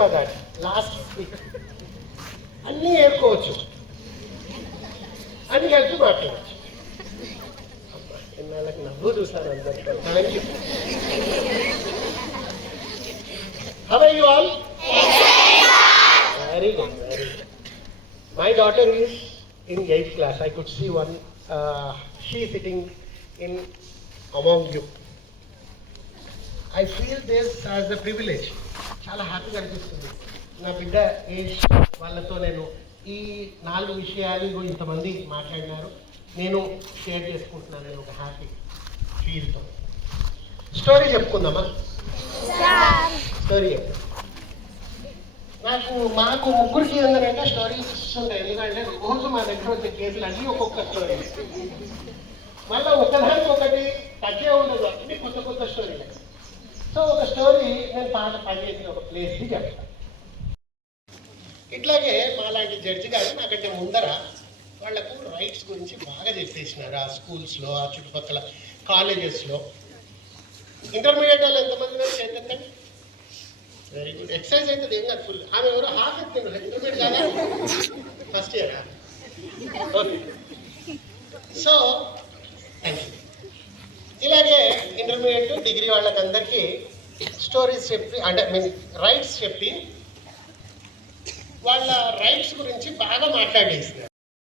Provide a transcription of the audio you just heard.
For that last week అన్నీ ఏరుకోవచ్చు, అన్ని కలిపి మాట్లాడచ్చు. ఎన్నాళ్ళకి నవ్వు చూసాను అందరితో. Thank you. How are you all? Very good, very good. My daughter is in 8th class. I could see one, she sitting in among you. I feel this as a privilege. చాలా హ్యాపీగా అనిపిస్తుంది. నా బిడ్డ age వాళ్ళతో నేను ఈ 4 విషయాలు ఇంతమంది మాట్లాడినారు, నేను షేర్ చేసుకుంటున్నాను. నేను ఒక హ్యాపీ ఫీల్తో స్టోరీ చెప్పుకుందామా? స్టోరీ మాకు ముగ్గురికి ఏంటంటే స్టోరీస్ ఉంటాయి. ఎందుకంటే రోజు మా దగ్గర వచ్చే కేసులు అన్నీ ఒక్కొక్క స్టోరీ, మళ్ళీ ఒకదానికి ఒకటి తగ్గే ఉండదు, అన్ని కొత్త కొత్త స్టోరీలు. సో ఒక స్టోరీ నేను పాట పనిచేసిన ఒక ప్లేస్కి చెప్తాను. ఇట్లాగే మాలాంటి జడ్జి గారు నాకంటే ముందర వాళ్లకు రైట్స్ గురించి బాగా చెప్పేసినారు ఆ స్కూల్స్లో, ఆ చుట్టుపక్కల కాలేజెస్లో. ఇంటర్మీడియట్ వాళ్ళు ఎంతమంది చేతండి? Very good. ఎక్సర్సైజ్ అయితే ఏం కాదు, ఫుల్. ఆమె ఎవరో హాఫ్ ఎత్తుండ్రు, ఇంటర్మీడియట్ కాదా? ఫస్ట్ ఇయరా? ఓకే. So thank you. ఇలాగే ఇంటర్మీడియట్ డిగ్రీ వాళ్ళకందరికీ స్టోరీస్ చెప్పి, అంటే రైట్స్ చెప్పి వాళ్ళ రైట్స్ గురించి బాగా మాట్లాడేసినారు.